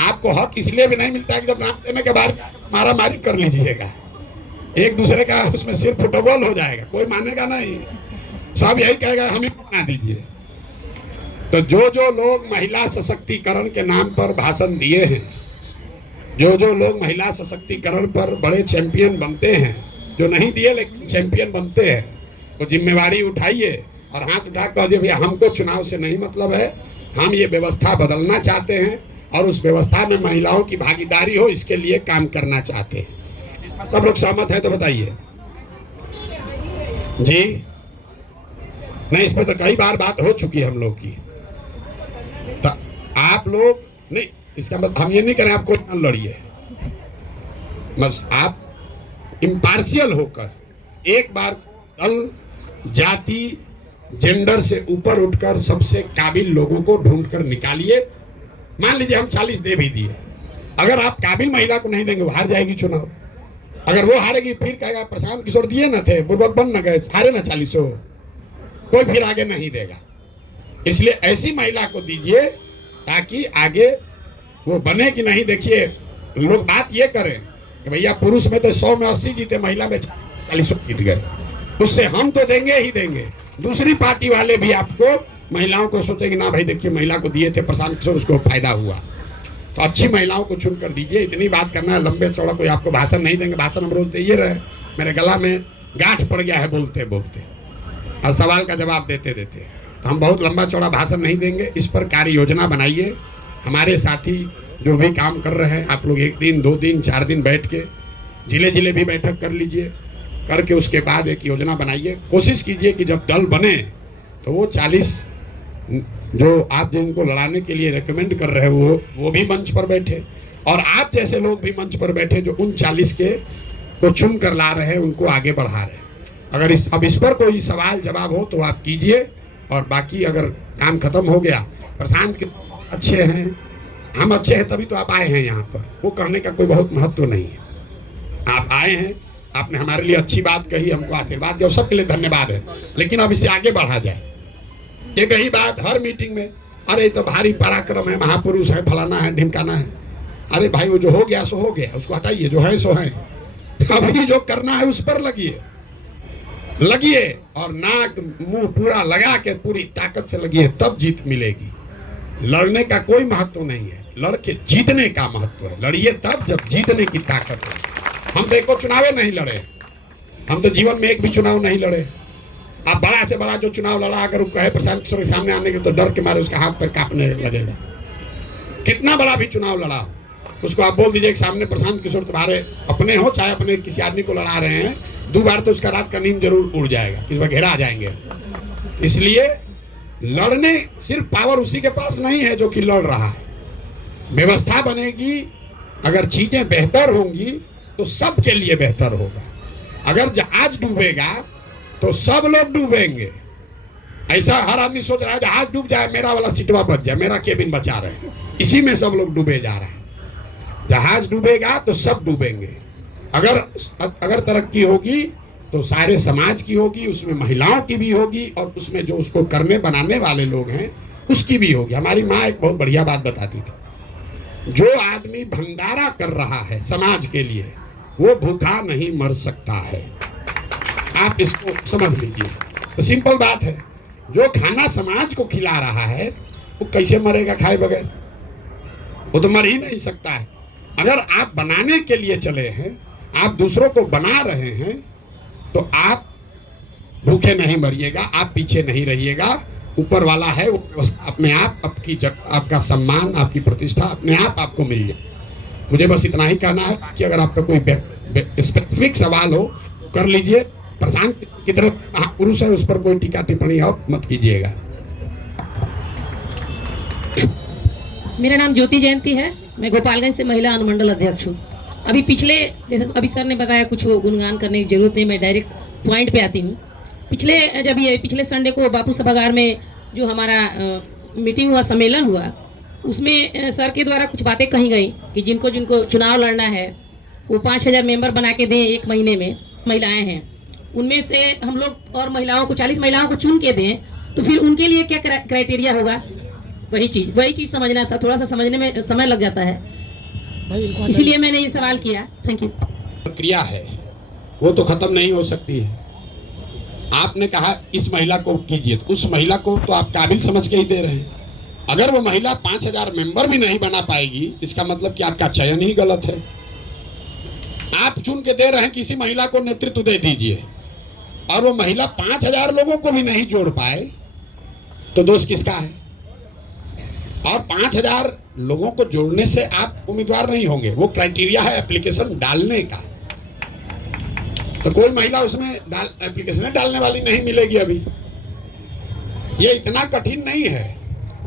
आपको हक इसलिए भी नहीं मिलता है कि जब नाम देने के बाद मारा मारी कर लीजिएगा, एक दूसरे का उसमें सिर्फ फुटबॉल हो जाएगा, कोई मानेगा नहीं, सब यही कहेगा हम ही बना दीजिए। तो जो लोग महिला सशक्तिकरण के नाम पर भाषण दिए हैं, जो लोग महिला सशक्तिकरण पर बड़े चैंपियन बनते हैं, जो नहीं दिए लेकिन चैंपियन बनते हैं, वो जिम्मेवारी उठाइए और हाथ उठा कह दिए भैया हमको चुनाव से नहीं मतलब है, हम ये व्यवस्था बदलना चाहते हैं और उस व्यवस्था में महिलाओं की भागीदारी हो, इसके लिए काम करना चाहते हैं। सब लोग सहमत है तो बताइए जी। नहीं, इस पर तो कई बार बात हो चुकी है हम लोग की। तो आप लोग नहीं, इसका मतलब हम ये नहीं करें आपको न लड़िए, बस आप इम्पार्शियल होकर एक बार दल, जाति, जेंडर से ऊपर उठकर सबसे काबिल लोगों को ढूंढकर निकालिए। मान लीजिए हम 40 दे भी दिए, अगर आप काबिल महिला को नहीं देंगे वो हार जाएगी चुनाव। अगर वो हारेगी फिर कहेगा प्रशांत किशोर दिए न थे, बुर्बक बन न गए, हारे ना 40, कोई फिर आगे नहीं देगा। इसलिए ऐसी महिला को दीजिए ताकि आगे वो बने कि नहीं। देखिए लोग बात ये करें कि भैया पुरुष में तो 100 में 80 जीते, महिला में 40 जीत गए, उससे हम तो देंगे ही देंगे। दूसरी पार्टी वाले भी आपको महिलाओं को सोचेंगे ना भाई देखिए महिला को दिए थे प्रशांत किशोर, उसको फायदा हुआ। तो अच्छी महिलाओं को चुन कर दीजिए। इतनी बात करना है, लंबे चौड़ा कोई आपको भाषण नहीं देंगे। भाषण हम रोज दे ही रहे, मेरे गला में गांठ पड़ गया है बोलते बोलते और सवाल का जवाब देते देते। तो हम बहुत लंबा चौड़ा भाषण नहीं देंगे, इस पर कार्य योजना बनाइए। हमारे साथी जो भी काम कर रहे हैं आप लोग 1 दिन 2 दिन 4 दिन बैठ के जिले जिले भी बैठक कर लीजिए, करके उसके बाद एक योजना बनाइए। कोशिश कीजिए कि जब दल बने तो वो 40 जो आप जिनको लड़ाने के लिए रेकमेंड कर रहे हो वो भी मंच पर बैठे, और आप जैसे लोग भी मंच पर बैठे जो उन 40 के को चुन कर ला रहे हैं, उनको आगे बढ़ा रहे हैं। अगर इस पर कोई सवाल जवाब हो तो आप कीजिए, और बाकी अगर काम खत्म हो गया, प्रशांत के अच्छे हैं, हम अच्छे हैं तभी तो आप आए हैं यहाँ पर, वो कहने का कोई बहुत महत्व नहीं है। आप आए हैं, आपने हमारे लिए अच्छी बात कही, हमको आशीर्वाद दिया, सबके लिए धन्यवाद है। लेकिन अब इसे आगे बढ़ा जाए। ये कही बात हर मीटिंग में, अरे तो भारी पराक्रम है, महापुरुष है, फलाना है, ढिमकाना है। अरे भाई वो जो हो गया सो हो गया, उसको हटाइए, जो है सो है। अभी जो करना है उस पर लगिए और नाक मुंह पूरा लगा के पूरी ताकत से लगिए, तब जीत मिलेगी। लड़ने का कोई महत्व नहीं है, लड़के जीतने का महत्व है। लड़िए तब जब जीतने की ताकत है। हम देखो चुनाव नहीं लड़े, हम तो जीवन में एक भी चुनाव नहीं लड़े। आप बड़ा से बड़ा जो चुनाव लड़ा, अगर वो कहे प्रशांत किशोर के सामने आने के, तो डर के मारे उसका हाथ पर कांपने लगेगा। कितना बड़ा भी चुनाव लड़ा, उसको आप बोल दीजिए कि सामने प्रशांत किशोर तुम्हारे अपने हो, चाहे अपने किसी आदमी को लड़ा रहे हैं, 2 बार तो उसका रात का नींद जरूर उड़ जाएगा, किस बार घेरा आ जाएंगे। इसलिए लड़ने सिर्फ पावर उसी के पास नहीं है जो कि लड़ रहा है। व्यवस्था बनेगी, अगर चीजें बेहतर होंगी तो सबके लिए बेहतर होगा। अगर जहाज डूबेगा तो सब लोग डूबेंगे। ऐसा हर आदमी सोच रहा है जहाज डूब जाए, मेरा वाला सीटवा बच जाए, मेरा केबिन बचा रहे, इसी में सब लोग डूबे जा रहे हैं। जहाज डूबेगा तो सब डूबेंगे। अगर तरक्की होगी तो सारे समाज की होगी, उसमें महिलाओं की भी होगी, और उसमें जो उसको करने बनाने वाले लोग हैं उसकी भी होगी। हमारी माँ एक बहुत बढ़िया बात बताती थी, जो आदमी भंडारा कर रहा है समाज के लिए, वो भूखा नहीं मर सकता है। आप इसको समझ लीजिए, तो सिंपल बात है। जो खाना समाज को खिला रहा है वो कैसे मरेगा खाए बगैर? वो तो मर ही नहीं सकता है। अगर आप बनाने के लिए चले हैं, आप दूसरों को बना रहे हैं, तो आप भूखे नहीं मरिएगा, आप पीछे नहीं रहिएगा। ऊपर वाला है वो अपने आप आपका सम्मान, आपकी प्रतिष्ठा अपने आप आपको मिल जाए। मुझे बस इतना ही कहना है कि अगर आपका कोई स्पेसिफिक सवाल हो कर लीजिए। प्रशांत की तरफ महापुरुष है, उस पर कोई टीका टिप्पणी आप मत कीजिएगा। मेरा नाम ज्योति जयंती है, मैं गोपालगंज से महिला अनुमंडल अध्यक्ष हूँ। अभी पिछले, जैसे अभी सर ने बताया, कुछ वो गुणगान करने की जरूरत नहीं, मैं डायरेक्ट पॉइंट पे आती हूँ। पिछले संडे को बापू सभागार में जो हमारा मीटिंग हुआ, सम्मेलन हुआ, उसमें सर के द्वारा कुछ बातें कही गई कि जिनको जिनको चुनाव लड़ना है वो 5000 मेंबर बना के दें 1 महीने में। महिलाएं हैं, उनमें से हम लोग और महिलाओं को 40 महिलाओं को चुन के दें, तो फिर उनके लिए क्या क्राइटेरिया होगा? वही चीज़ समझना था। थोड़ा सा समझने में समय लग जाता है, इसीलिए मैंने ये सवाल किया। Thank you. प्रक्रिया है वो तो खत्म नहीं हो सकती है। आपने कहा इस महिला को कीजिए, तो उस महिला को तो आप काबिल समझ के ही दे रहे हैं। अगर वो महिला 5000 मेंबर भी नहीं बना पाएगी, इसका मतलब कि आपका चयन ही गलत है। आप चुन के दे रहे हैं किसी महिला को नेतृत्व दे दीजिए, और वो महिला 5000 लोगों को भी नहीं जोड़ पाए, तो दोष किसका है? और 5000 लोगों को जोड़ने से आप उम्मीदवार नहीं होंगे, वो क्राइटेरिया है एप्लीकेशन डालने का। तो कोई महिला उसमें एप्लीकेशन डालने वाली नहीं मिलेगी। अभी ये इतना कठिन नहीं है।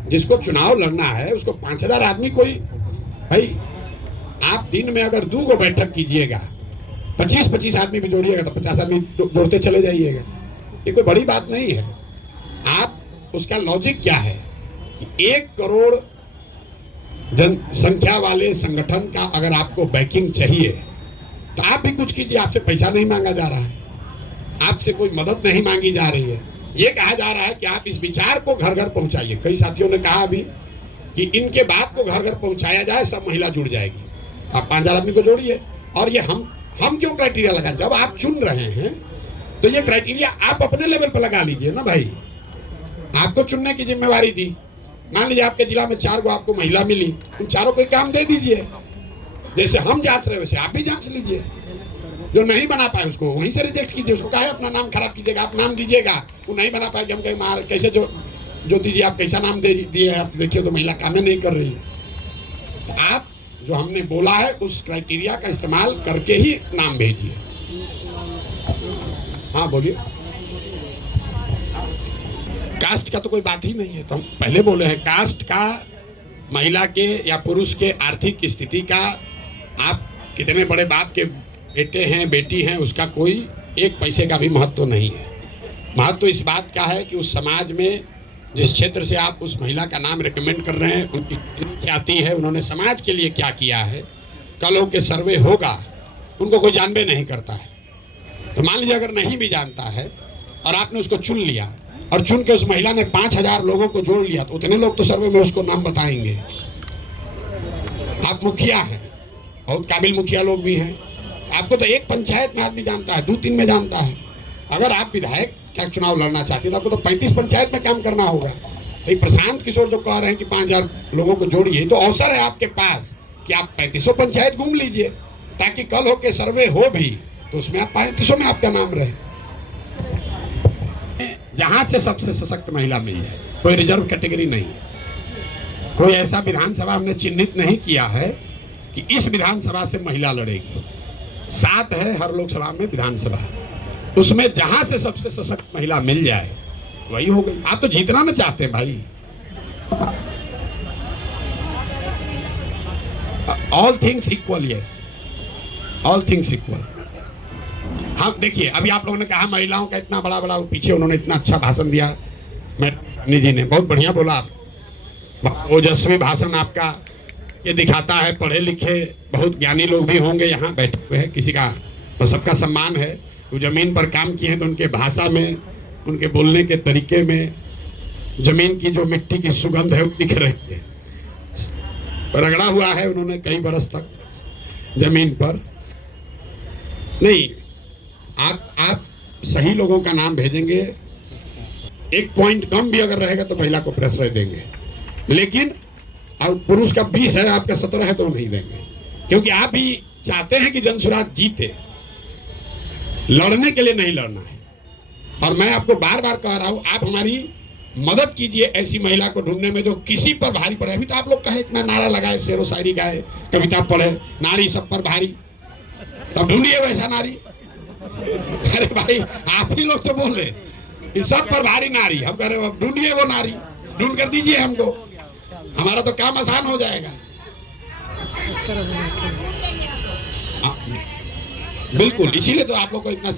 जिसको चुनाव लड़ना है उसको 5000 आदमी, कोई भाई आप दिन में अगर 2 बैठक कीजिएगा, 25-25 आदमी भी जोड़िएगा, तो 50 आदमी जोड़ते चले जाइएगा। ये कोई बड़ी बात नहीं है। आप उसका लॉजिक क्या है कि 1 करोड़ जनसंख्या वाले संगठन का अगर आपको बैकिंग चाहिए, तो आप भी कुछ कीजिए। आपसे पैसा नहीं मांगा जा रहा है, आपसे कोई मदद नहीं मांगी जा रही है। ये कहा जा रहा है कि आप इस विचार को घर घर पहुंचाइए। कई साथियों ने कहा अभी कि इनके बात को घर घर पहुंचाया जाए, सब महिला जुड़ जाएगी। आप 5000 आदमी को जोड़िए। और ये हम क्यों क्राइटेरिया लगाएं? जब आप चुन रहे हैं तो ये क्राइटेरिया आप अपने लेवल पर लगा लीजिए ना भाई। आपको चुनने की जिम्मेवारी दी। मान लीजिए आपके जिला में 4 गो आपको महिला मिली, उन चारों को काम दे दीजिए। जैसे हम जांच रहे वैसे आप भी जांच लीजिए। जो नहीं बना पाए उसको वहीं से रिजेक्ट कीजिए। उसको कहा है अपना नाम खराब कीजिएगा, आप नाम दीजिएगा। वो नहीं बना पाएगी, हम कहें कैसे जो दीजिए आप कैसा नाम दे दिए, आप देखिए तो महिला काम नहीं कर रही है। तो आप जो हमने बोला है उस क्राइटेरिया का इस्तेमाल करके ही नाम भेजिए। हाँ बोलिए। कास्ट का तो कोई बात ही नहीं है, तो हम पहले बोले हैं कास्ट का, महिला के या पुरुष के आर्थिक स्थिति का, आप कितने बड़े बाप के बेटे हैं बेटी हैं, उसका कोई एक पैसे का भी महत्व नहीं है। महत्व इस बात का है कि उस समाज में जिस क्षेत्र से आप उस महिला का नाम रिकमेंड कर रहे हैं, उनकी ख्याति है, उन्होंने समाज के लिए क्या किया है, कल हो के सर्वे होगा, उनको कोई जानबे नहीं करता है। तो मान लीजिए अगर नहीं भी जानता है और आपने उसको चुन लिया और चुन के उस महिला ने 5000 लोगों को जोड़ लिया, तो उतने लोग तो सर्वे में उसको नाम बताएंगे। आप मुखिया हैं, बहुत काबिल मुखिया लोग भी हैं, आपको तो एक पंचायत में आदमी जानता है, 2-3 में जानता है। अगर आप विधायक क्या चुनाव लड़ना चाहते हैं तो आपको तो 35 पंचायत में काम करना होगा। तो प्रशांत किशोर जो कह रहे हैं कि 5000 लोगों को जोड़िए, तो अवसर है आपके पास कि आप 3500 पंचायत घूम लीजिए, ताकि कल हो के सर्वे हो भी तो उसमें आप 3500 में आपका नाम रहे। जहां से सबसे सशक्त महिला मिल जाए, कोई रिजर्व कैटेगरी नहीं, कोई ऐसा विधानसभा हमने चिन्हित नहीं किया है कि इस विधानसभा से महिला लड़ेगी। 7 है हर लोकसभा में विधानसभा, उसमें जहां से सबसे सशक्त महिला मिल जाए वही हो गई। आप तो जीतना ना चाहते हैं भाई। All things equal, yes, all things equal. हाँ देखिए, अभी आप लोगों ने कहा महिलाओं का इतना बड़ा बड़ा, पीछे उन्होंने इतना अच्छा भाषण दिया, मैडम जी ने बहुत बढ़िया बोला, आप ओजस्वी भाषण आपका ये दिखाता है पढ़े लिखे बहुत ज्ञानी लोग भी होंगे यहाँ बैठे हुए हैं, किसी का तो सबका सम्मान है। वो जमीन पर काम किए हैं तो उनके भाषा में, उनके बोलने के तरीके में जमीन की जो मिट्टी की सुगंध है वो दिख रही है। रगड़ा हुआ है उन्होंने कई बरस तक जमीन पर। नहीं, आप सही लोगों का नाम भेजेंगे, एक पॉइंट कम भी अगर रहेगा तो महिला को प्रश्रय देंगे, लेकिन अब पुरुष का 20 है आपका 17 है तो नहीं देंगे, क्योंकि आप भी चाहते हैं कि जनसुराज जीते, लड़ने के लिए नहीं लड़ना है। और मैं आपको बार बार कह रहा हूं, आप हमारी मदद कीजिए ऐसी महिला को ढूंढने में जो किसी पर भारी पड़े। अभी तो आप लोग कहे इतना नारा लगाए, शेरो शायरी गाए, कविता पढ़े, नारी सब पर भारी, तब ढूंढिए वैसा नारी। अरे भाई आप ही लोग तो बोले कि सब पर भारी नारी, हम कह रहे हो ढूंढिए वो नारी, ढूंढ कर दीजिए हमको, हमारा तो काम आसान हो जाएगा। बिल्कुल, इसीलिए तो आप लोग को इतना,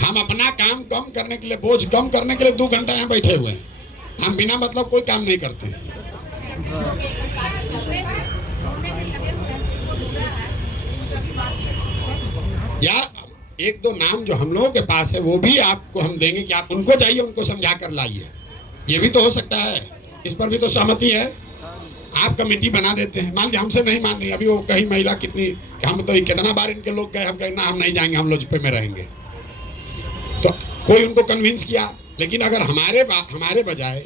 हम अपना काम कम करने के लिए, बोझ कम करने के लिए 2 घंटा यहाँ बैठे हुए हैं। हम बिना मतलब कोई काम नहीं करते। या 1-2 नाम जो हम लोगों के पास है वो भी आपको हम देंगे कि आप उनको जाइए, उनको समझा कर लाइए। ये भी तो हो सकता है, इस पर भी तो सहमति है। आप कमेटी बना देते हैं, मान लीजिए हमसे नहीं मान रही, अभी वो कहीं महिला कितनी, हम तो कितना बार इनके लोग गए, हम कहें ना हम नहीं जाएंगे, हम लोजपे में रहेंगे, तो कोई उनको कन्विंस किया। लेकिन अगर हमारे बजाय,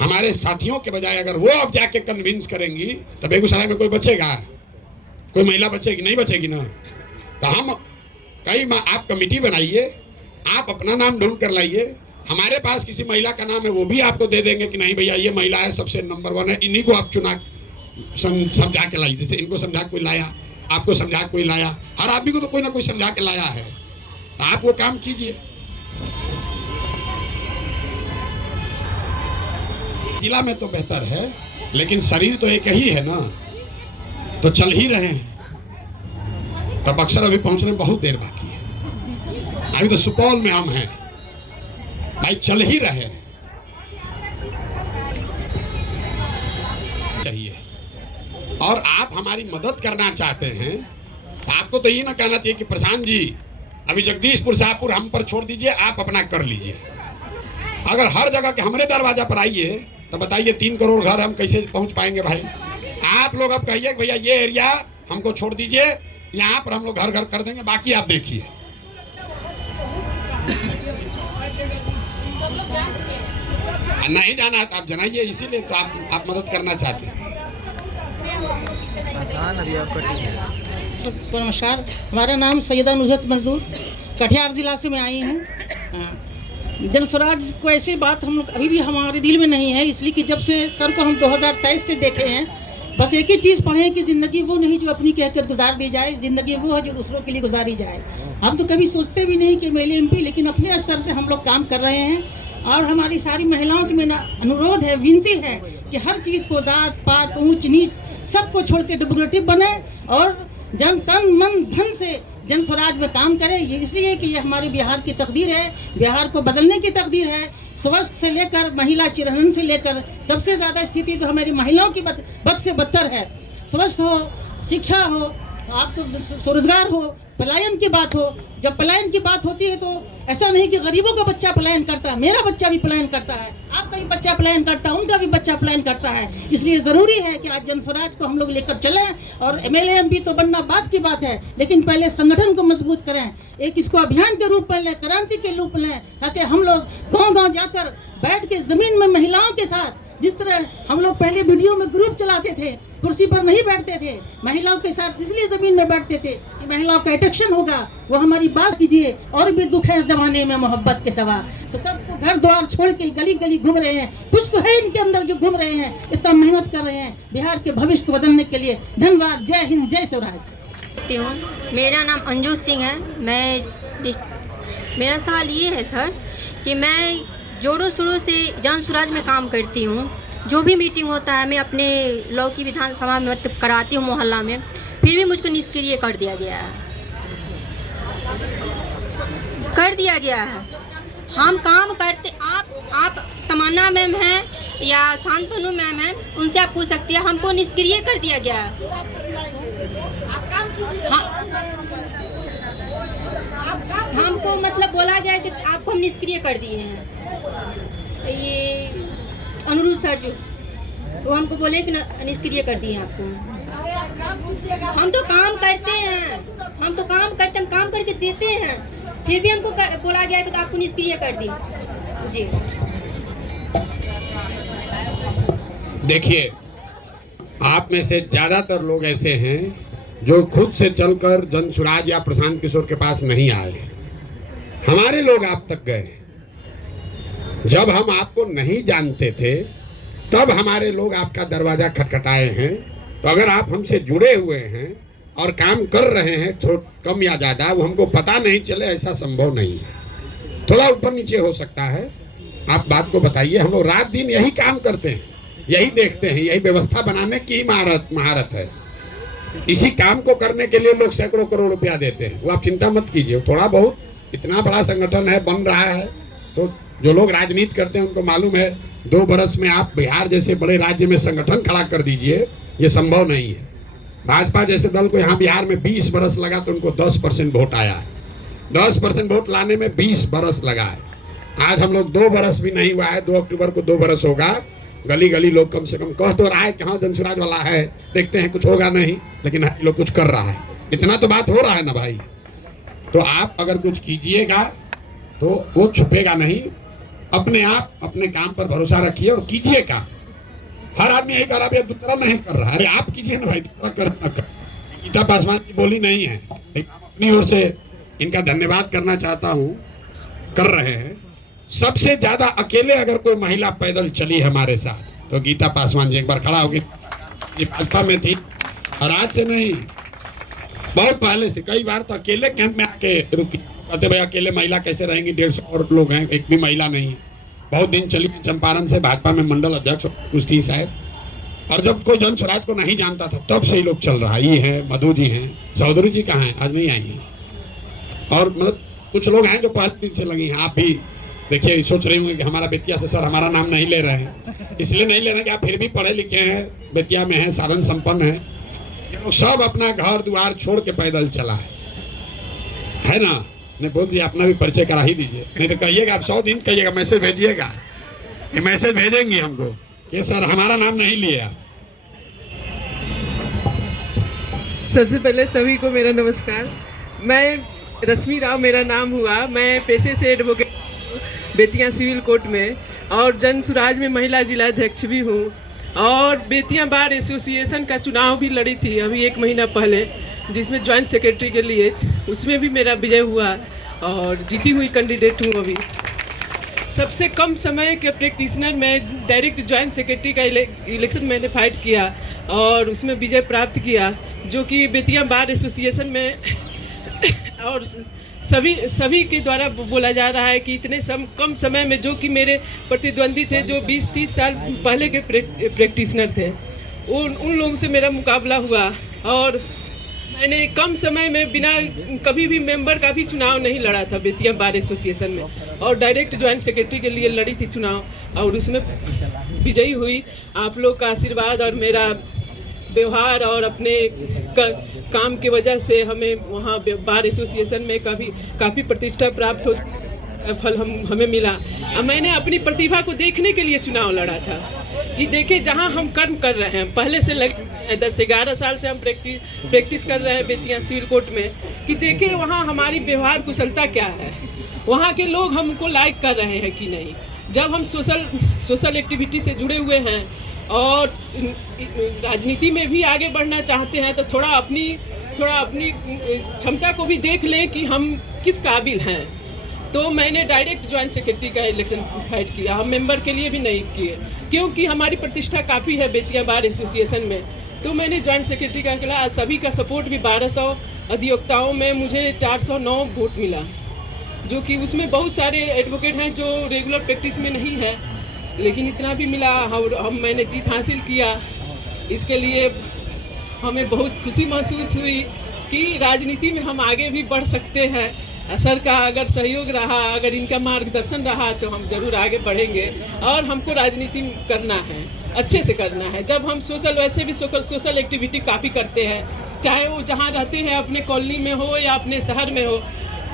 हमारे साथियों के बजाय अगर वो अब जाके कन्विंस करेंगी तो बेगूसराय में कोई बचेगा? कोई महिला बचेगी? नहीं बचेगी ना। तो हम आप कमेटी बनाइए, आप अपना नाम ढूंढ कर लाइए, हमारे पास किसी महिला का नाम है वो भी आपको दे देंगे कि नहीं भैया ये महिला है, सबसे नंबर 1 है, इन्हीं को आप चुना समझा के लाइए। जैसे इनको समझा कोई लाया, आपको समझा कोई लाया, हर आदमी को तो कोई ना कोई समझा के लाया है, तो आप वो काम कीजिए। जिला में तो बेहतर है, लेकिन शरीर तो एक ही है ना, तो चल ही रहे हैं। तब अक्सर अभी पहुंचने में बहुत देर बाकी है, अभी तो सुपौल में हम हैं भाई, चल ही रहे हैं। चाहिए और आप हमारी मदद करना चाहते हैं तो आपको तो ये ना कहना चाहिए कि प्रशांत जी अभी जगदीशपुर शाहपुर हम पर छोड़ दीजिए, आप अपना कर लीजिए। अगर हर जगह के हमारे दरवाजा पर आइए तो बताइए 3 करोड़ घर हम कैसे पहुंच पाएंगे भाई? आप लोग अब कहिए भैया ये एरिया हमको छोड़ दीजिए, यहाँ पर हम लोग घर घर कर देंगे, बाकी आप देखिए। नहीं जाना है तो आप जनाइए, इसीलिए तो आप मदद करना चाहते हैं। नमस्कार, हमारा नाम सैयदा नुसरत मंजूर, कटिहार जिला से मैं आई हूँ। जनस्वराज को ऐसी बात हम लोग अभी भी हमारे दिल में नहीं है, इसलिए कि जब से सर को हम 2023 से देखे हैं, बस एक ही चीज़ पढ़ें कि ज़िंदगी वो नहीं जो अपनी कहकर गुजार दी जाए, ज़िंदगी वो है जो दूसरों के लिए गुजारी जाए। हम तो कभी सोचते भी नहीं कि मेरे एमपी, लेकिन अपने स्तर से हम लोग काम कर रहे हैं। और हमारी सारी महिलाओं से मेरा अनुरोध है, विनती है कि हर चीज़ को, जात पात ऊंच नीच सबको छोड़ के डेमोक्रेटिक बने और जन तन मन धन से जन स्वराज में काम करें। ये इसलिए कि ये हमारे बिहार की तकदीर है, बिहार को बदलने की तकदीर है। स्वास्थ्य से लेकर महिला चिरहरण से लेकर सबसे ज़्यादा स्थिति तो हमारी महिलाओं की बद से बदतर है। स्वास्थ्य हो, शिक्षा हो, आपको स्वरोजगार हो, पलायन की बात हो। जब पलायन की बात होती है तो ऐसा नहीं कि गरीबों का बच्चा पलायन करता है, मेरा बच्चा भी पलायन करता है, आपका भी बच्चा पलायन करता है, उनका भी बच्चा पलायन करता है। इसलिए ज़रूरी है कि आज जन स्वराज को हम लोग लेकर चलें। और MLA MP तो बनना बात की बात है, लेकिन पहले संगठन को मजबूत करें, एक इसको अभियान के रूप में लें, क्रांति के रूप में लें, ताकि हम लोग गाँव-गाँव जाकर बैठ के ज़मीन में महिलाओं के साथ, जिस तरह हम लोग पहले वीडियो में ग्रुप चलाते थे, कुर्सी पर नहीं बैठते थे, महिलाओं के साथ इसलिए ज़मीन में बैठते थे कि महिलाओं का अट्रैक्शन होगा, वो हमारी बात कीजिए। और भी दुख है इस ज़माने में मोहब्बत के सिवा, तो सबको घर द्वार छोड़ के गली गली घूम रहे हैं। कुछ तो है इनके अंदर जो घूम रहे हैं, इतना मेहनत कर रहे हैं बिहार के भविष्य को बदलने के लिए। धन्यवाद। जय हिंद, जय स्वराज। मेरा नाम अंजू सिंह है। मेरा सवाल ये है सर कि मैं जोड़ों शोरों से जन स्वराज में काम करती हूँ। जो भी मीटिंग होता है मैं अपने लौकी विधानसभा में मतलब कराती हूँ मोहल्ला में, फिर भी मुझको निष्क्रिय कर दिया गया है। हम काम करते, आप तमन्ना मैम हैं या शांतनु मैम हैं, उनसे आप पूछ सकती हैं, हमको निष्क्रिय कर दिया गया है। हमको मतलब बोला गया कि आपको हम निष्क्रिय कर दिए हैं। ये अनुरुद्ध सर जो वो हमको बोले कि निष्क्रिय कर दिए आपको। हम तो काम करते हैं, हम काम करके देते हैं, फिर भी हमको बोला गया कि तो आपको निष्क्रिय कर दिए। जी देखिए, आप में से ज़्यादातर लोग ऐसे हैं जो खुद से चलकर जन स्वराज या प्रशांत किशोर के पास नहीं आए। हमारे लोग आप तक गए। जब हम आपको नहीं जानते थे तब हमारे लोग आपका दरवाज़ा खटखटाए हैं। तो अगर आप हमसे जुड़े हुए हैं और काम कर रहे हैं, थोड़ा कम या ज़्यादा, वो हमको पता नहीं चले, ऐसा संभव नहीं है। थोड़ा ऊपर नीचे हो सकता है, आप बात को बताइए। हम लोग रात दिन यही काम करते हैं, यही देखते हैं, यही व्यवस्था बनाने की महारत है। इसी काम को करने के लिए लोग सैकड़ों करोड़ रुपया देते हैं। वो आप चिंता मत कीजिए। थोड़ा बहुत, इतना बड़ा संगठन है, बन रहा है, तो जो लोग राजनीति करते हैं उनको मालूम है 2 बरस में आप बिहार जैसे बड़े राज्य में संगठन खड़ा कर दीजिए, ये संभव नहीं है। भाजपा जैसे दल को यहाँ बिहार में 20 बरस लगा तो उनको 10% वोट आया है। 10% वोट लाने में 20 बरस लगा है। आज हम लोग 2 बरस भी नहीं हुआ है, 2 अक्टूबर को 2 बरस होगा। गली गली लोग कम से कम कह तो रहा है कि हाँ जन स्वराज वाला है, देखते हैं कुछ होगा नहीं, लेकिन लोग कुछ कर रहा है। इतना तो बात हो रहा है ना भाई। तो आप अगर कुछ कीजिएगा तो वो छुपेगा नहीं। अपने आप अपने काम पर भरोसा रखिए और कीजिए काम। हर आदमी यही कर रहा है, दूसरा नहीं कर रहा। अरे आप कीजिए ना भाई, दूसरा कर ना कर। गीता पासवान की बोली नहीं है। अपनी ओर से इनका धन्यवाद करना चाहता हूँ, कर रहे हैं। सबसे ज्यादा अकेले अगर कोई महिला पैदल चली हमारे साथ तो गीता पासवान जी। एक बार खड़ा होगी, ये भाजपा में थी और आज से नहीं, बहुत पहले से। कई बार तो अकेले कैंप में आके रुकी, कहते भाई अकेले महिला कैसे रहेंगी, 150 और लोग हैं, एक भी महिला नहीं। बहुत दिन चली चंपारण से, भाजपा में मंडल अध्यक्ष कुछ थी शायद। और जब कोई जन स्वराज को नहीं जानता था तब से ही लोग चल रहा है। ये हैं, मधु जी हैं, चौधरी जी कहाँ हैं, आज नहीं आई हैं। और मतलब कुछ लोग हैं जो पहले दिन से लगी हैं। आप भी देखिए, सोच रहे होंगे कि हमारा बेतिया से सर हमारा नाम नहीं ले रहे हैं। इसलिए नहीं ले रहे कि आप फिर भी पढ़े लिखे हैं, बेतिया में हैं, साधन संपन्न हैं। ये लोग सब अपना घर द्वार छोड़ के पैदल चला है ना। ने बोल दिया, अपना भी परिचय करा ही दीजिए, नहीं तो कहिएगा आप 100 दिन कहिएगा, मैसेज भेजिएगा, ये मैसेज भेजेंगे हमको कि सर हमारा नाम नहीं लिया। सबसे पहले सभी को मेरा नमस्कार। मैं रश्मि राव मेरा नाम हुआ। मैं पेशे से एडवोकेट बेतिया सिविल कोर्ट में और जन स्वराज में महिला जिलाध्यक्ष भी हूँ। और बेतिया बार एसोसिएशन का चुनाव भी लड़ी थी अभी 1 महीना पहले, जिसमें जॉइंट सेक्रेटरी के लिए, उसमें भी मेरा विजय हुआ और जीती हुई कैंडिडेट हूँ। अभी सबसे कम समय के प्रैक्टिशनर में डायरेक्ट जॉइंट सेक्रेटरी का इलेक्शन मैंने फाइट किया और उसमें विजय प्राप्त किया, जो कि बेतिया बार एसोसिएशन में और सभी के द्वारा बोला जा रहा है कि इतने कम समय में जो कि मेरे प्रतिद्वंदी थे, जो 20-30 साल पहले के प्रैक्टिशनर थे, उन लोगों से मेरा मुकाबला हुआ और मैंने कम समय में बिना कभी भी मेंबर का भी चुनाव नहीं लड़ा था बेतिया बार एसोसिएशन में, और डायरेक्ट ज्वाइंट सेक्रेटरी के लिए लड़ी थी चुनाव और उसमें विजयी हुई। आप लोग का आशीर्वाद और मेरा व्यवहार और अपने काम की वजह से हमें वहाँ बार एसोसिएशन में काफ़ी प्रतिष्ठा प्राप्त हो फल हमें मिला। अब मैंने अपनी प्रतिभा को देखने के लिए चुनाव लड़ा था कि देखे जहाँ हम कर्म कर रहे हैं, पहले से 10-11 साल से हम प्रैक्टिस कर रहे हैं बेतिया सिविल कोर्ट में, कि देखें वहाँ हमारी व्यवहार कुशलता क्या है, वहाँ के लोग हमको लाइक कर रहे हैं कि नहीं। जब हम सोशल एक्टिविटी से जुड़े हुए हैं और राजनीति में भी आगे बढ़ना चाहते हैं तो थोड़ा अपनी क्षमता को भी देख लें कि हम किस काबिल हैं। तो मैंने डायरेक्ट ज्वाइंट सेक्रेटरी का इलेक्शन फाइट किया, हम मेंबर के लिए भी नहीं किए क्योंकि हमारी प्रतिष्ठा काफ़ी है बेतिया बार एसोसिएशन में। तो मैंने ज्वाइंट सेक्रेटरी का किया, सभी का सपोर्ट भी 1200 अधिवक्ताओं में मुझे 409 वोट मिला, जो कि उसमें बहुत सारे एडवोकेट हैं जो रेगुलर प्रैक्टिस में नहीं है, लेकिन इतना भी मिला और मैंने जीत हासिल किया। इसके लिए हमें बहुत खुशी महसूस हुई कि राजनीति में हम आगे भी बढ़ सकते हैं। सर का अगर सहयोग रहा, अगर इनका मार्गदर्शन रहा तो हम ज़रूर आगे बढ़ेंगे और हमको राजनीति करना है, अच्छे से करना है। जब हम वैसे भी सोशल एक्टिविटी काफ़ी करते हैं, चाहे वो जहाँ रहते हैं अपने कॉलोनी में हो या अपने शहर में हो,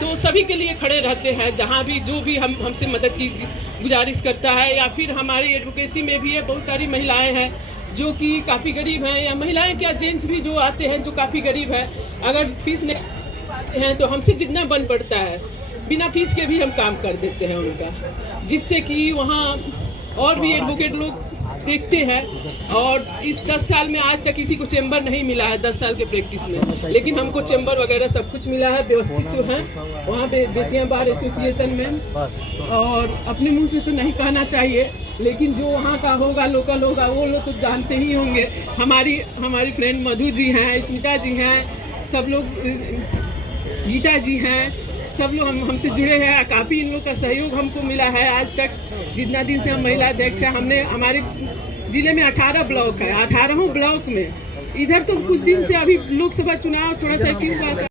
तो सभी के लिए खड़े रहते हैं। जहाँ भी जो भी हमसे मदद की गुजारिश करता है, या फिर हमारी एडवोकेसी में भी है, बहुत सारी महिलाएं हैं जो कि काफ़ी गरीब हैं, या महिलाएं क्या जेंट्स भी जो आते हैं जो काफ़ी गरीब हैं, अगर फीस नहीं हैं तो हमसे जितना बन पड़ता है बिना फीस के भी हम काम कर देते हैं उनका, जिससे कि वहाँ और भी एडवोकेट लोग देखते हैं। और इस 10 साल में आज तक किसी को चैम्बर नहीं मिला है 10 साल के प्रैक्टिस में, लेकिन हमको चैम्बर वगैरह सब कुछ मिला है, व्यवस्थित तो है वहाँ पे बेतिया बार एसोसिएशन में। और अपने मुंह से तो नहीं कहना चाहिए, लेकिन जो वहाँ का होगा, लोकल होगा, वो लोग तो जानते ही होंगे। हमारी फ्रेंड मधु जी हैं, स्मिता जी हैं, सब लोग, गीता जी हैं, सब लोग हमसे जुड़े हैं। काफ़ी इन लोग का सहयोग हमको मिला है आज तक। जितना दिन से हम महिला अध्यक्ष हैं, हमने हमारे ज़िले में 18 ब्लॉक है, 18 ब्लॉक में इधर तो कुछ दिन से अभी लोकसभा चुनाव थोड़ा सा हुआ था।